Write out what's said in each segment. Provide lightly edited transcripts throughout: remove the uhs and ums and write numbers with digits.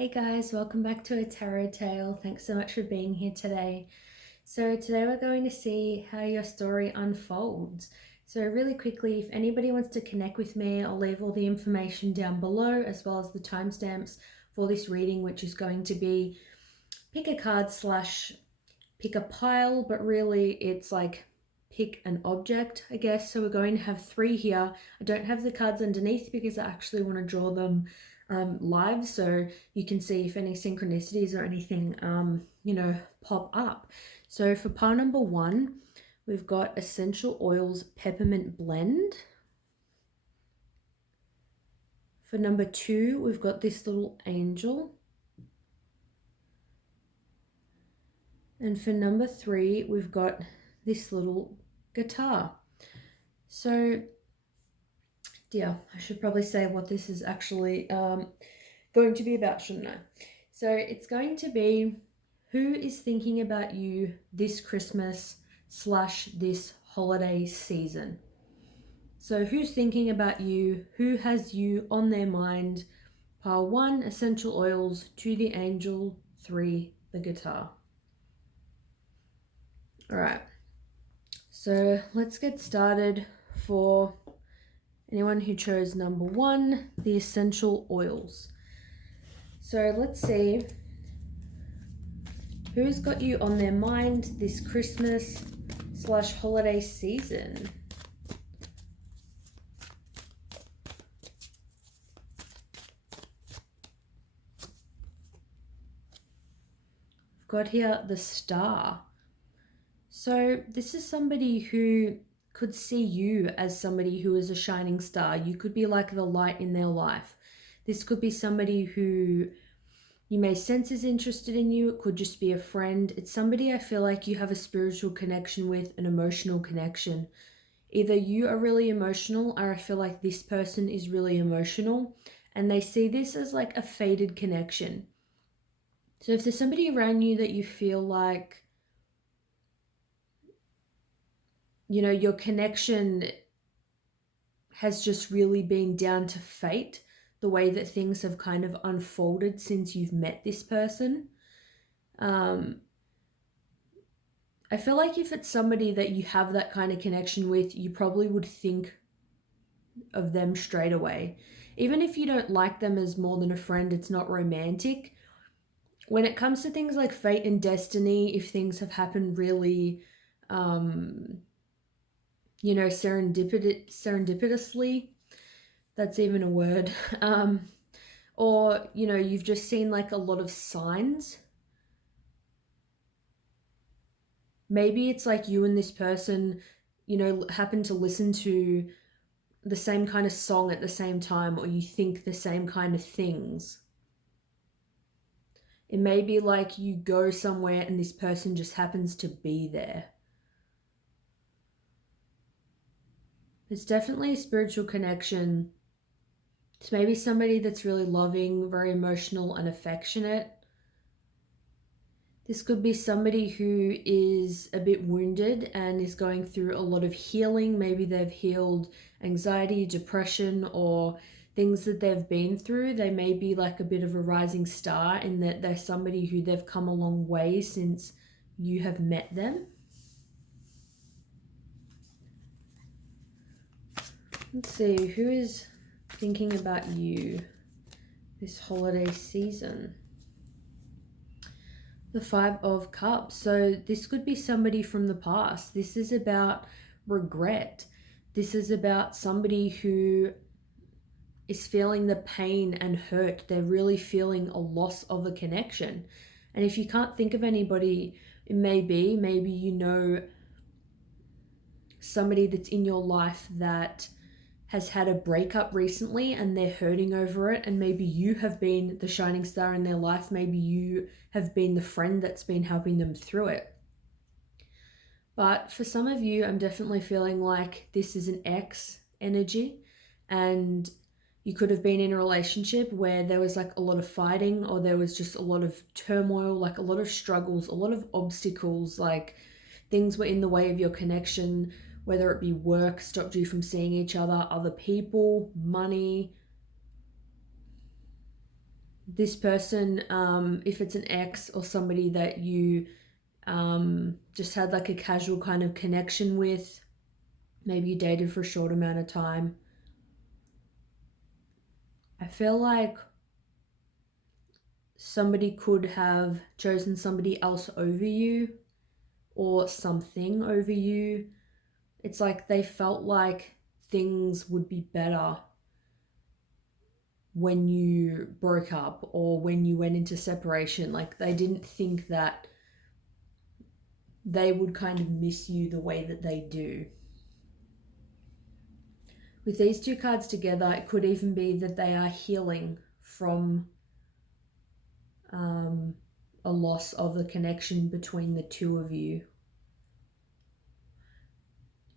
Hey guys, welcome back to a tarot tale. Thanks so much for being here today. So today we're going to see how your story unfolds. So really quickly, if anybody wants to connect with me, I'll leave all the information down below as well as the timestamps for this reading, which is going to be pick a card slash pick a pile, but really it's like pick an object, I guess. So we're going to have three here. I don't have the cards underneath because I actually want to draw them live so you can see if any synchronicities or anything, pop up. So for pile number one, we've got Essential Oils Peppermint Blend. For number two, we've got this little angel. And for number three, we've got this little guitar. So, yeah, I should probably say what this is actually going to be about, shouldn't I? So it's going to be who is thinking about you this Christmas / this holiday season. So who's thinking about you? Who has you on their mind? Pile one, essential oils. Two, the angel. Three, the guitar. All right. So let's get started. For anyone who chose number one, the essential oils. So let's see who's got you on their mind this Christmas / holiday season. I've got here the Star. So this is somebody who could see you as somebody who is a shining star. You could be like the light in their life. This could be somebody who you may sense is interested in you. It could just be a friend. It's somebody I feel like you have a spiritual connection with, an emotional connection. Either you are really emotional or I feel like this person is really emotional and they see this as like a faded connection. So if there's somebody around you that you feel like, your connection has just really been down to fate, the way that things have kind of unfolded since you've met this person. I feel like if it's somebody that you have that kind of connection with, you probably would think of them straight away. Even if you don't like them as more than a friend, it's not romantic. When it comes to things like fate and destiny, if things have happened really serendipitously, that's even a word, or you've just seen like a lot of signs. Maybe it's like you and this person happen to listen to the same kind of song at the same time, or you think the same kind of things. It may be like you go somewhere and this person just happens to be there. It's definitely a spiritual connection. It's maybe somebody that's really loving, very emotional and affectionate. This could be somebody who is a bit wounded and is going through a lot of healing. Maybe they've healed anxiety, depression, or things that they've been through. They may be like a bit of a rising star in that they're somebody who they've come a long way since you have met them. Let's see, who is thinking about you this holiday season? The Five of Cups. So this could be somebody from the past. This is about regret. This is about somebody who is feeling the pain and hurt. They're really feeling a loss of a connection. And if you can't think of anybody, it may be, maybe somebody that's in your life that has had a breakup recently and they're hurting over it, and maybe you have been the shining star in their life. Maybe you have been the friend that's been helping them through it. But for some of you, I'm definitely feeling like this is an ex energy, and you could have been in a relationship where there was like a lot of fighting, or there was just a lot of turmoil, like a lot of struggles, a lot of obstacles, like things were in the way of your connection, whether it be work stopped you from seeing each other, other people, money, this person, if it's an ex or somebody that you just had like a casual kind of connection with, maybe you dated for a short amount of time, I feel like somebody could have chosen somebody else over you or something over you. It's like they felt like things would be better when you broke up or when you went into separation. Like they didn't think that they would kind of miss you the way that they do. With these two cards together, it could even be that they are healing from a loss of the connection between the two of you.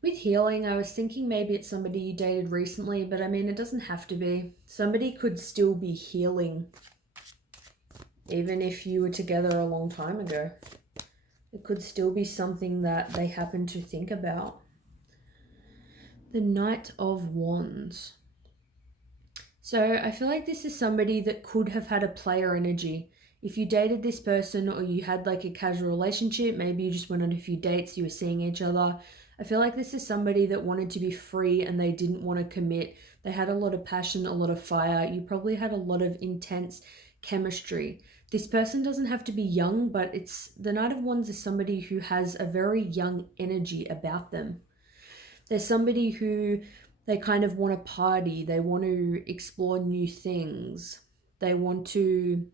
With healing, I was thinking maybe it's somebody you dated recently, but I mean, it doesn't have to be. Somebody could still be healing, even if you were together a long time ago. It could still be something that they happen to think about. The Knight of Wands. So I feel like this is somebody that could have had a player energy. If you dated this person or you had like a casual relationship, maybe you just went on a few dates, you were seeing each other. I feel like this is somebody that wanted to be free and they didn't want to commit. They had a lot of passion, a lot of fire. You probably had a lot of intense chemistry. This person doesn't have to be young, but it's the Knight of Wands is somebody who has a very young energy about them. There's somebody who they kind of want to party, they want to explore new things, they want to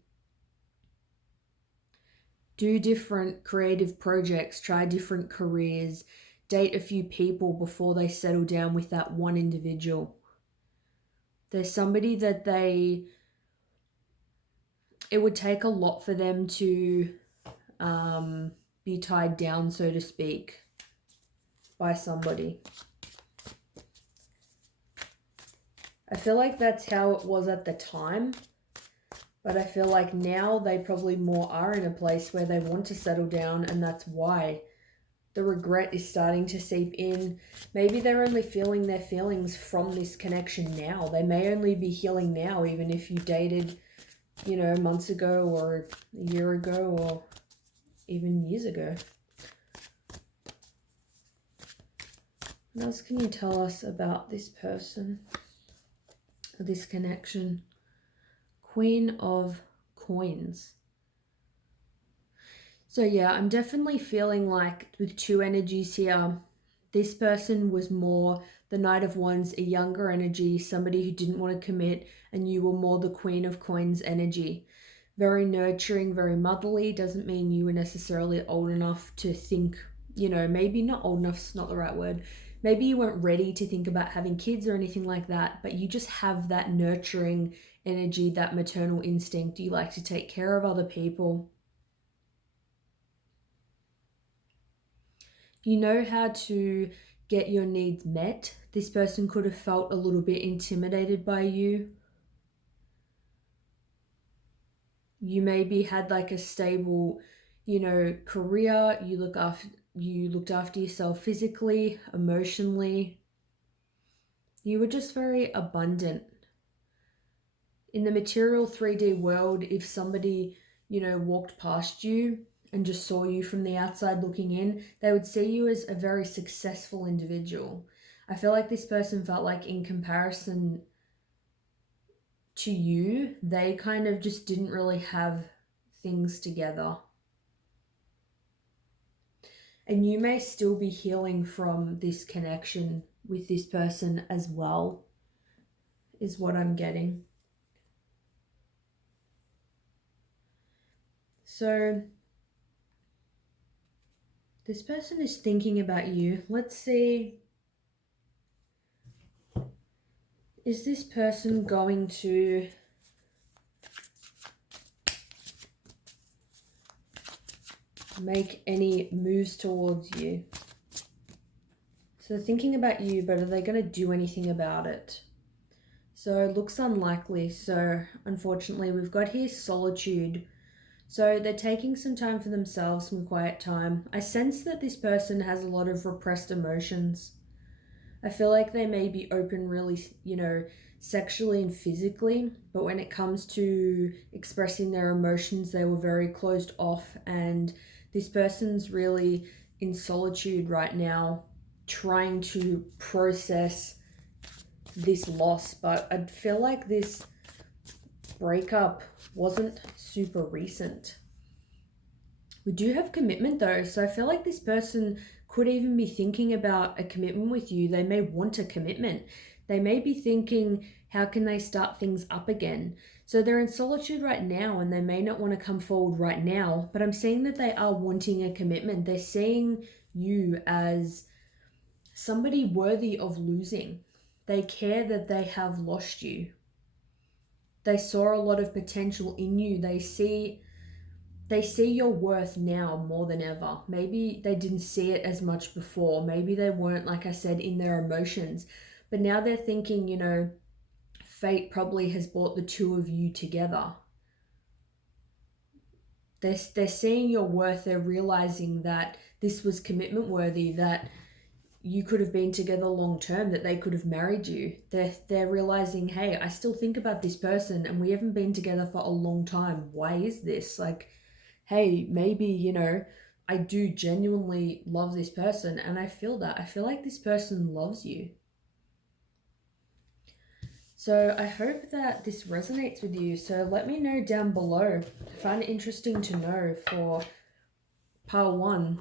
do different creative projects, try different careers, date a few people before they settle down with that one individual. There's somebody that it would take a lot for them to be tied down, so to speak, by somebody. I feel like that's how it was at the time, but I feel like now they probably more are in a place where they want to settle down, and that's why the regret is starting to seep in. Maybe they're only feeling their feelings from this connection now. They may only be healing now, even if you dated, months ago or a year ago or even years ago. What else can you tell us about this person, or this connection? Queen of Coins. So yeah, I'm definitely feeling like with two energies here, this person was more the Knight of Wands, a younger energy, somebody who didn't want to commit, and you were more the Queen of Coins energy. Very nurturing, very motherly. Doesn't mean you were necessarily old enough to think, maybe not old enough is not the right word. Maybe you weren't ready to think about having kids or anything like that, but you just have that nurturing energy, that maternal instinct. You like to take care of other people. You know how to get your needs met. This person could have felt a little bit intimidated by you. You maybe had like a stable, career. You looked after yourself physically, emotionally. You were just very abundant. In the material 3D world, if somebody, walked past you and just saw you from the outside looking in, they would see you as a very successful individual. I feel like this person felt like in comparison to you, they kind of just didn't really have things together. And you may still be healing from this connection with this person as well, is what I'm getting. So this person is thinking about you. Let's see. Is this person going to make any moves towards you? So they're thinking about you, but are they going to do anything about it? So it looks unlikely. So unfortunately, we've got here solitude. So they're taking some time for themselves, some quiet time. I sense that this person has a lot of repressed emotions. I feel like they may be open really, sexually and physically, but when it comes to expressing their emotions, they were very closed off, and this person's really in solitude right now, trying to process this loss. But I feel like this breakup wasn't super recent. We do have commitment though, so I feel like this person could even be thinking about a commitment with you. They may want a commitment. They may be thinking, how can they start things up again? So they're in solitude right now and they may not want to come forward right now, but I'm seeing that they are wanting a commitment. They're seeing you as somebody worthy of losing. They care that they have lost you. They saw a lot of potential in you. They see your worth now more than ever. Maybe they didn't see it as much before. Maybe they weren't, like I said, in their emotions. But now they're thinking, fate probably has brought the two of you together. They're seeing your worth. They're realizing that this was commitment worthy, that you could have been together long term, that they could have married you. They're realizing, hey, I still think about this person and we haven't been together for a long time. Why is this? Like, hey, maybe, I do genuinely love this person, and I feel that. I feel like this person loves you. So I hope that this resonates with you. So let me know down below. I find it interesting to know for pile 1,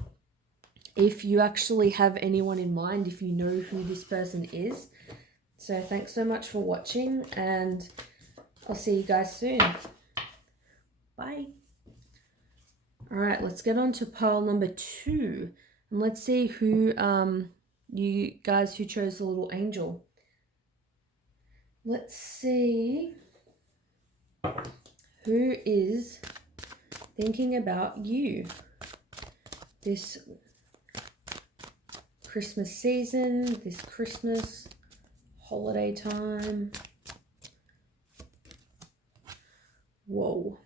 if you actually have anyone in mind, if you know who this person is. So thanks so much for watching, and I'll see you guys soon. Bye. All right, let's get on to pile number 2, and let's see who you guys who chose the little angel. Let's see who is thinking about you this Christmas season, this Christmas holiday time. Whoa.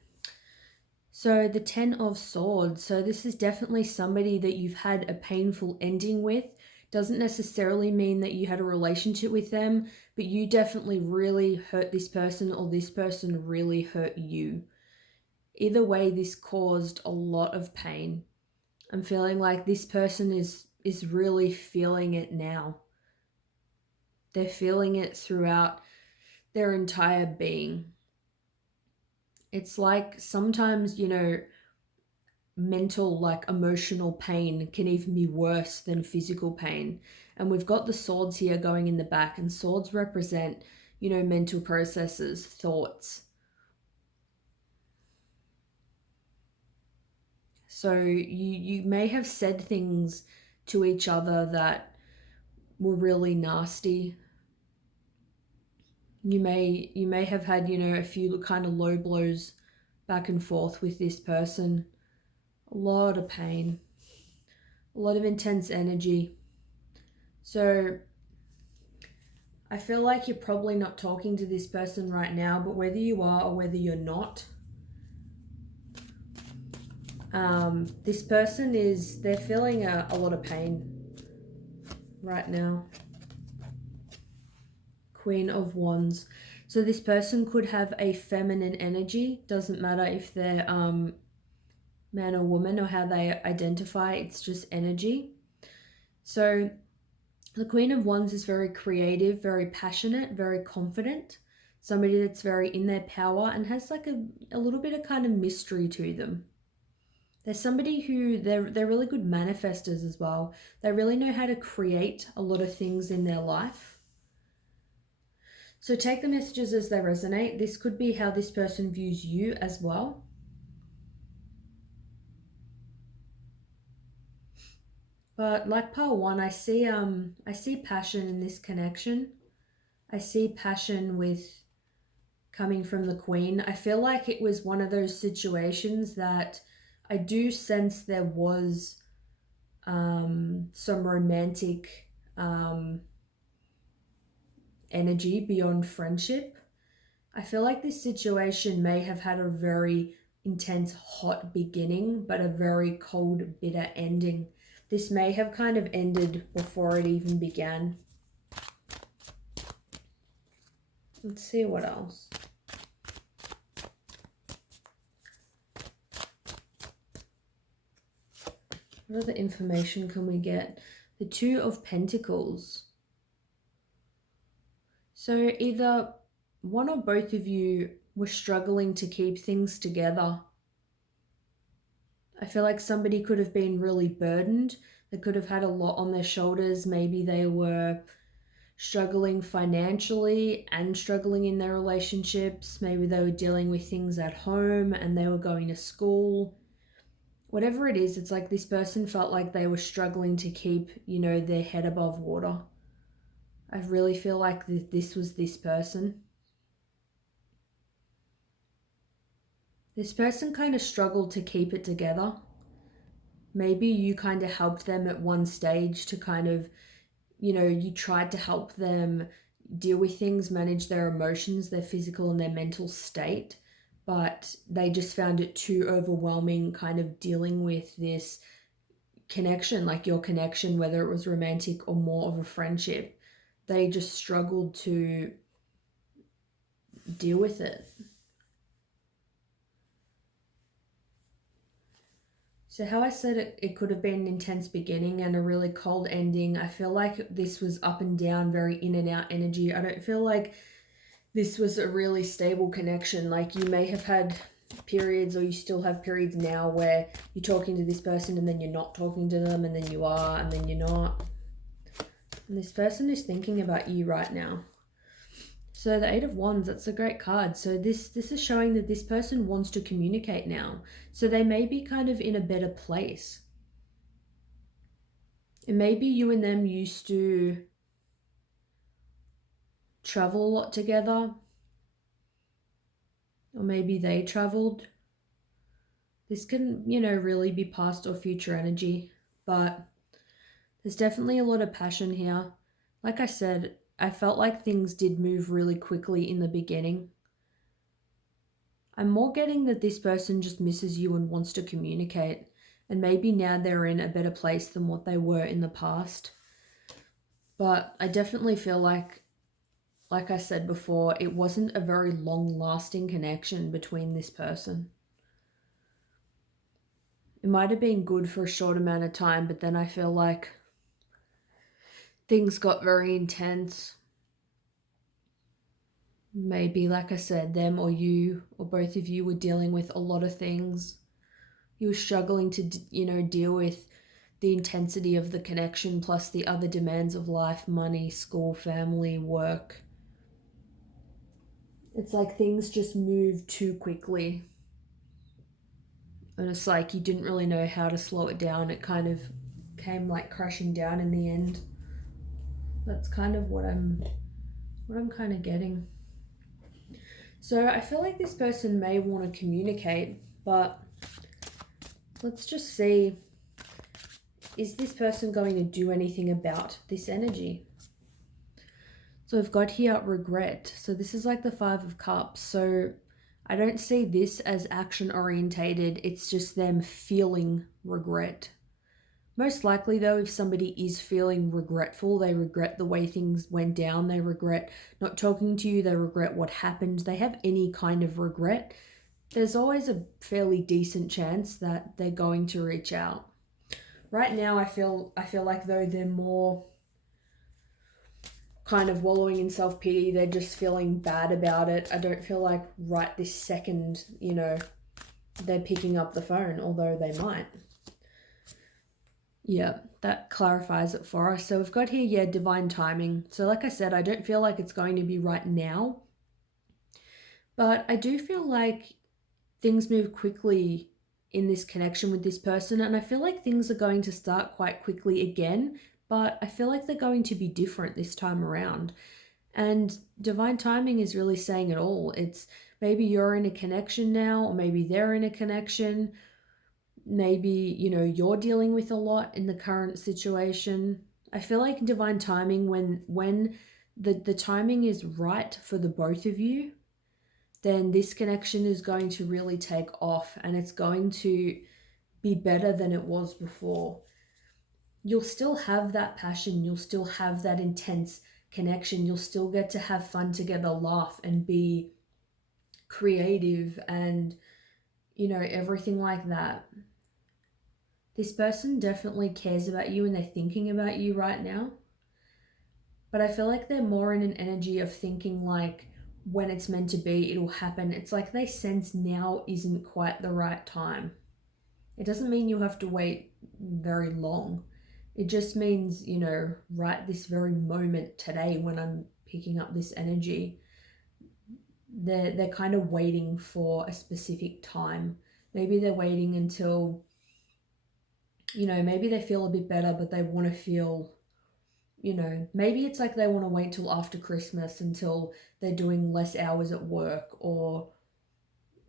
So the 10 of Swords. So this is definitely somebody that you've had a painful ending with. Doesn't necessarily mean that you had a relationship with them, but you definitely really hurt this person, or this person really hurt you. Either way, this caused a lot of pain. I'm feeling like this person is really feeling it now. They're feeling it throughout their entire being. It's like sometimes, mental, like emotional pain can even be worse than physical pain. And we've got the swords here going in the back, and swords represent, mental processes, thoughts. So you may have said things to each other that were really nasty. You may have had, a few kind of low blows back and forth with this person. A lot of pain, a lot of intense energy. So I feel like you're probably not talking to this person right now, but whether you are or whether you're not, this person they're feeling a lot of pain right now. Queen of Wands. So this person could have a feminine energy. Doesn't matter if they're man or woman or how they identify, it's just energy. So the Queen of Wands is very creative, very passionate, very confident. Somebody that's very in their power and has like a little bit of kind of mystery to them. There's somebody who they're really good manifestors as well. They really know how to create a lot of things in their life. So take the messages as they resonate. This could be how this person views you as well. But like pile 1, I see passion in this connection. I see passion with coming from the Queen. I feel like it was one of those situations that I do sense there was some romantic energy beyond friendship. I feel like this situation may have had a very intense, hot beginning, but a very cold, bitter ending. This may have kind of ended before it even began. Let's see what else. What other information can we get? The Two of Pentacles. So either one or both of you were struggling to keep things together. I feel like somebody could have been really burdened. They could have had a lot on their shoulders. Maybe they were struggling financially and struggling in their relationships. Maybe they were dealing with things at home and they were going to school. Whatever it is, it's like this person felt like they were struggling to keep, their head above water. I really feel like this was this person. This person kind of struggled to keep it together. Maybe you kind of helped them at one stage to kind of, you tried to help them deal with things, manage their emotions, their physical and their mental state, but they just found it too overwhelming kind of dealing with this connection, like your connection, whether it was romantic or more of a friendship. They just struggled to deal with it. So how I said it could have been an intense beginning and a really cold ending. I feel like this was up and down, very in and out energy. I don't feel like this was a really stable connection. Like you may have had periods, or you still have periods now, where you're talking to this person and then you're not talking to them, and then you are and then you're not. And this person is thinking about you right now. So the Eight of Wands, that's a great card. So this is showing that this person wants to communicate now. So they may be kind of in a better place. And maybe you and them used to travel a lot together. Or maybe they traveled. This can, really be past or future energy. But there's definitely a lot of passion here. Like I said, I felt like things did move really quickly in the beginning. I'm more getting that this person just misses you and wants to communicate. And maybe now they're in a better place than what they were in the past. But I definitely feel like I said before, it wasn't a very long-lasting connection between this person. It might have been good for a short amount of time, but then I feel like things got very intense. Maybe, like I said, them or you or both of you were dealing with a lot of things. You were struggling to, deal with the intensity of the connection plus the other demands of life, money, school, family, work. It's like things just moved too quickly. And it's like you didn't really know how to slow it down. It kind of came like crashing down in the end. That's kind of what I'm kind of getting. So I feel like this person may want to communicate, but let's just see, is this person going to do anything about this energy? So I've got here regret. So this is like the Five of Cups. So I don't see this as action orientated. It's just them feeling regret. Most likely though, if somebody is feeling regretful, they regret the way things went down, they regret not talking to you, they regret what happened, they have any kind of regret, there's always a fairly decent chance that they're going to reach out. Right now I feel like though they're more kind of wallowing in self-pity, they're just feeling bad about it. I don't feel like right this second, they're picking up the phone, although they might. Yeah, that clarifies it for us. So we've got here, divine timing. So like I said, I don't feel like it's going to be right now, but I do feel like things move quickly in this connection with this person, and I feel like things are going to start quite quickly again, but I feel like they're going to be different this time around. And divine timing is really saying it all. It's maybe you're in a connection now, or maybe they're in a connection. Maybe, you're dealing with a lot in the current situation. I feel like divine timing, when the timing is right for the both of you, then this connection is going to really take off and it's going to be better than it was before. You'll still have that passion, you'll still have that intense connection. You'll still get to have fun together, laugh, and be creative and, you know, everything like that. This person definitely cares about you and they're thinking about you right now. But I feel like they're more in an energy of thinking like when it's meant to be, it'll happen. It's like they sense now isn't quite the right time. It doesn't mean you have to wait very long. It just means, you know, right this very moment today when I'm picking up this energy, they're kind of waiting for a specific time. Maybe they're waiting until, you know, maybe they feel a bit better, but they want to feel, you know, maybe it's like they want to wait till after Christmas until they're doing less hours at work, or,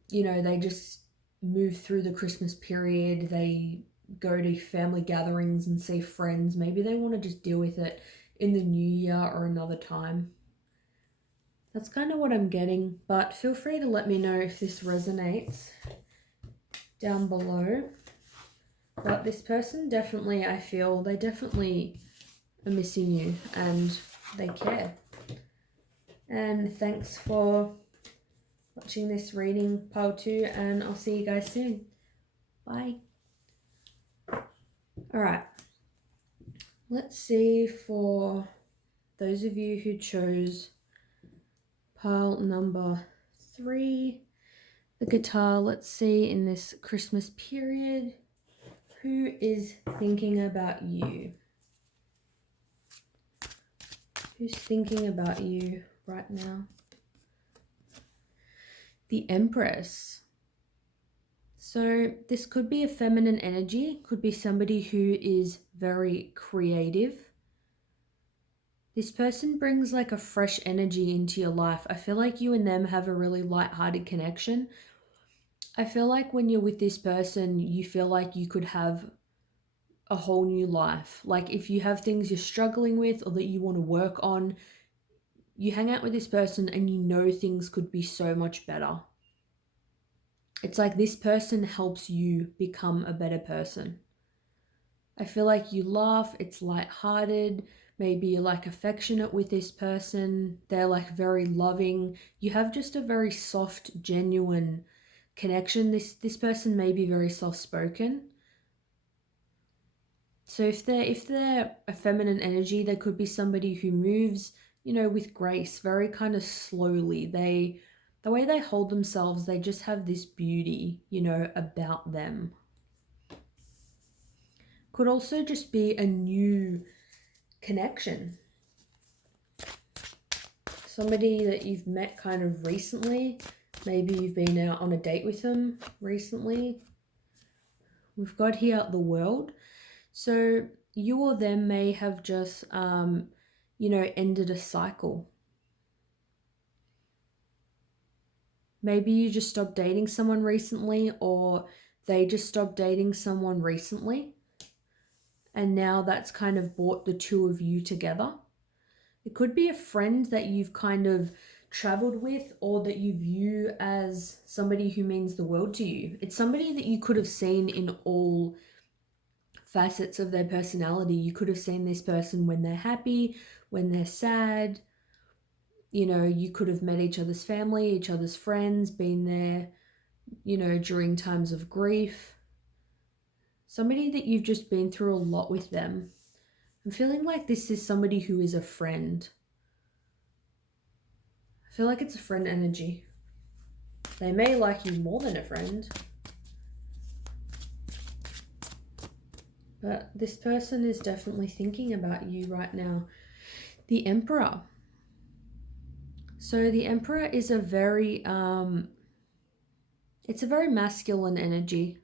you know, they just move through the Christmas period, they go to family gatherings and see friends. Maybe they want to just deal with it in the new year or another time. That's kind of what I'm getting, but feel free to let me know if this resonates down below. But this person definitely, I feel, they definitely are missing you and they care. And thanks for watching this reading, pile 2, and I'll see you guys soon. Bye. Alright, let's see for those of you who chose pile number 3, the guitar. Let's see in this Christmas period, who is thinking about you? Who's thinking about you right now? The Empress. So this could be a feminine energy, could be somebody who is very creative. This person brings like a fresh energy into your life. I feel like you and them have a really light-hearted connection. I feel like when you're with this person, you feel like you could have a whole new life. Like if you have things you're struggling with or that you want to work on, you hang out with this person and you know things could be so much better. It's like this person helps you become a better person. I feel like you laugh, it's light-hearted, maybe you're like affectionate with this person, they're like very loving. You have just a very soft, genuine connection. This person may be very soft-spoken. So if they're a feminine energy, there could be somebody who moves, you know, with grace, very kind of slowly. The way they hold themselves, they just have this beauty, you know, about them. Could also just be a new connection. Somebody that you've met kind of recently. Maybe you've been out on a date with them recently. We've got here the World. So you or them may have just, you know, ended a cycle. Maybe you just stopped dating someone recently, or they just stopped dating someone recently. And now that's kind of brought the two of you together. It could be a friend that you've kind of traveled with, or that you view as somebody who means the world to you. It's somebody that you could have seen in all facets of their personality. You could have seen this person when they're happy, when they're sad. You know, you could have met each other's family, each other's friends, been there, you know, during times of grief. Somebody that you've just been through a lot with them. I'm feeling like this is somebody who is a friend. I feel like it's a friend energy. They may like you more than a friend. But this person is definitely thinking about you right now. The Emperor. So the Emperor is a very, it's a very masculine energy.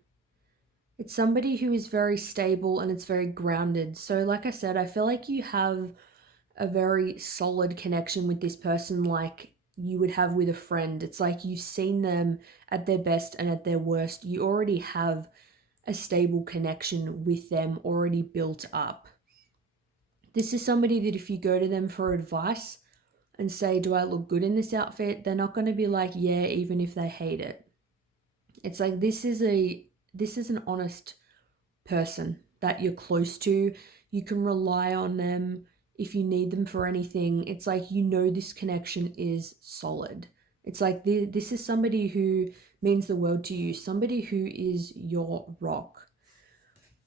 It's somebody who is very stable and it's very grounded. So like I said, I feel like you have a very solid connection with this person, like you would have with a friend. It's like you've seen them at their best and at their worst. You already have a stable connection with them already built up. This is somebody that if you go to them for advice and say, do I look good in this outfit? They're not going to be like, yeah, even if they hate it. It's like this is an honest person that you're close to. You can rely on them. if you need them for anything. It's like, you know, this connection is solid. It's like this is somebody who means the world to you, somebody who is your rock.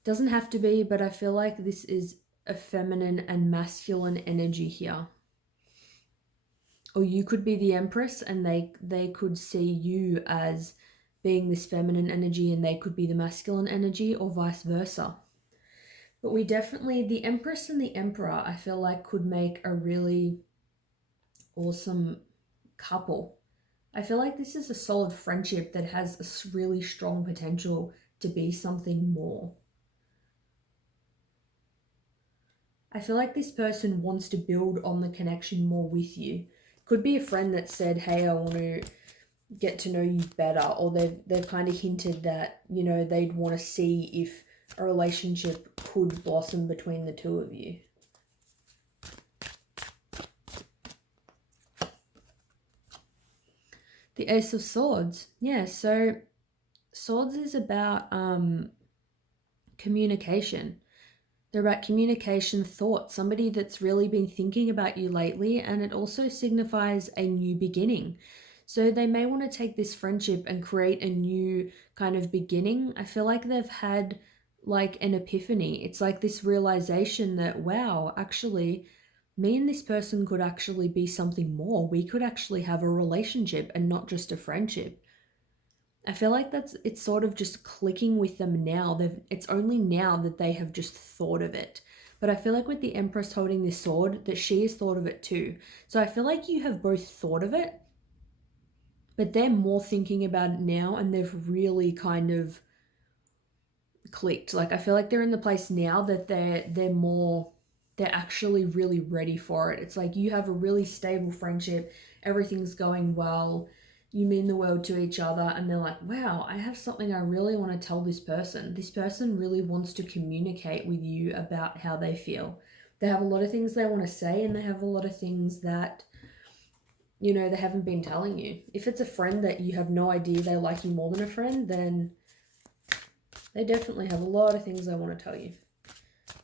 Doesn't have to be, but I feel like this is a feminine and masculine energy here. Or you could be the Empress and they could see you as being this feminine energy and they could be the masculine energy, or vice versa. But we definitely, the Empress and the Emperor, I feel like could make a really awesome couple. I feel like this is a solid friendship that has a really strong potential to be something more. I feel like this person wants to build on the connection more with you. Could be a friend that said, hey, I want to get to know you better, or they've kind of hinted that, you know, they'd want to see if a relationship could blossom between the two of you. The Ace of Swords. Yeah, so Swords is about communication. They're about communication, thought, somebody that's really been thinking about you lately, and it also signifies a new beginning. So they may want to take this friendship and create a new kind of beginning. I feel like they've had like an epiphany. It's like this realization that, wow, actually, me and this person could actually be something more. We could actually have a relationship and not just a friendship. I feel like it's sort of just clicking with them now. It's only now that they have just thought of it. But I feel like with the Empress holding this sword, that she has thought of it too. So I feel like you have both thought of it, but they're more thinking about it now, and they've really kind of clicked. Like, I feel like they're in the place now that they're actually really ready for it. It's like you have a really stable friendship, everything's going well, you mean the world to each other, and they're like, wow, I have something I really want to tell this person. This person really wants to communicate with you about how they feel. They have a lot of things they want to say, and they have a lot of things that, you know, they haven't been telling you. If it's a friend that you have no idea they like you more than a friend, then they definitely have a lot of things they want to tell you.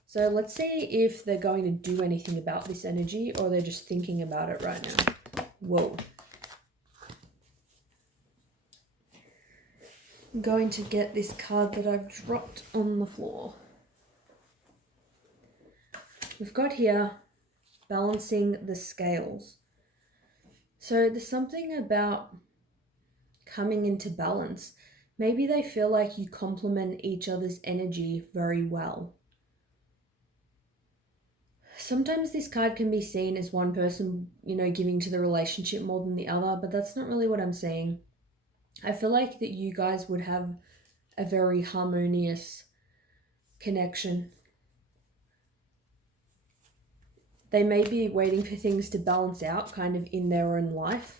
So let's see if they're going to do anything about this energy, or they're just thinking about it right now. Whoa. I'm going to get this card that I've dropped on the floor. We've got here, balancing the scales. So there's something about coming into balance. Maybe they feel like you complement each other's energy very well. Sometimes this card can be seen as one person, you know, giving to the relationship more than the other, but that's not really what I'm saying. I feel like that you guys would have a very harmonious connection. They may be waiting for things to balance out kind of in their own life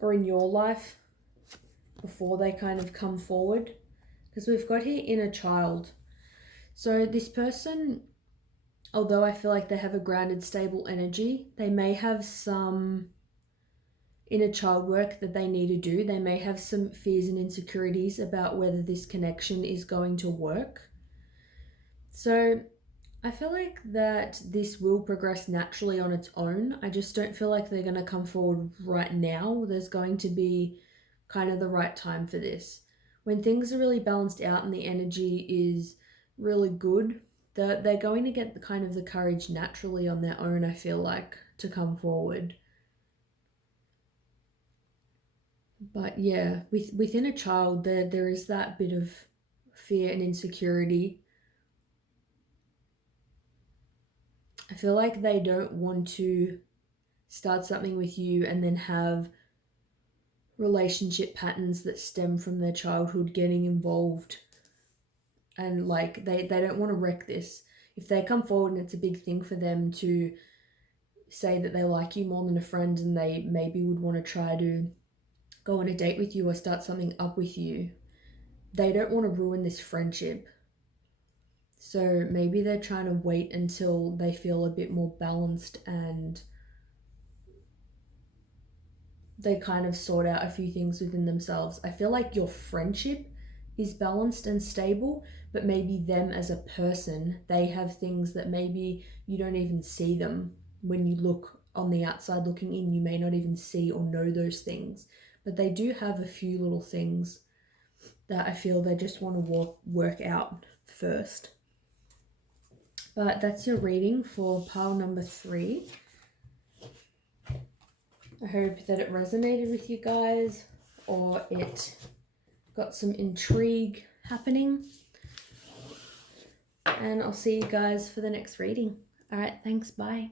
or in your life before they kind of come forward. Because we've got here inner child. So this person, although I feel like they have a grounded, stable energy, they may have some inner child work that they need to do. They may have some fears and insecurities about whether this connection is going to work. So I feel like that this will progress naturally on its own. I just don't feel like they're going to come forward right now. There's going to be kind of the right time for this. When things are really balanced out and the energy is really good, they're going to get the kind of the courage naturally on their own, I feel like, to come forward. But yeah, within a child, there is that bit of fear and insecurity. I feel like they don't want to start something with you and then have relationship patterns that stem from their childhood getting involved. And like they don't want to wreck this. If they come forward and it's a big thing for them to say that they like you more than a friend, and they maybe would want to try to go on a date with you or start something up with you, they don't want to ruin this friendship. So maybe they're trying to wait until they feel a bit more balanced and they kind of sort out a few things within themselves. I feel like your friendship is balanced and stable, but maybe them as a person, they have things that maybe you don't even see them. When you look on the outside looking in, you may not even see or know those things, but they do have a few little things that I feel they just want to work out first. But that's your reading for pile number 3. I hope that it resonated with you guys, or it got some intrigue happening. And I'll see you guys for the next reading. All right, thanks, bye.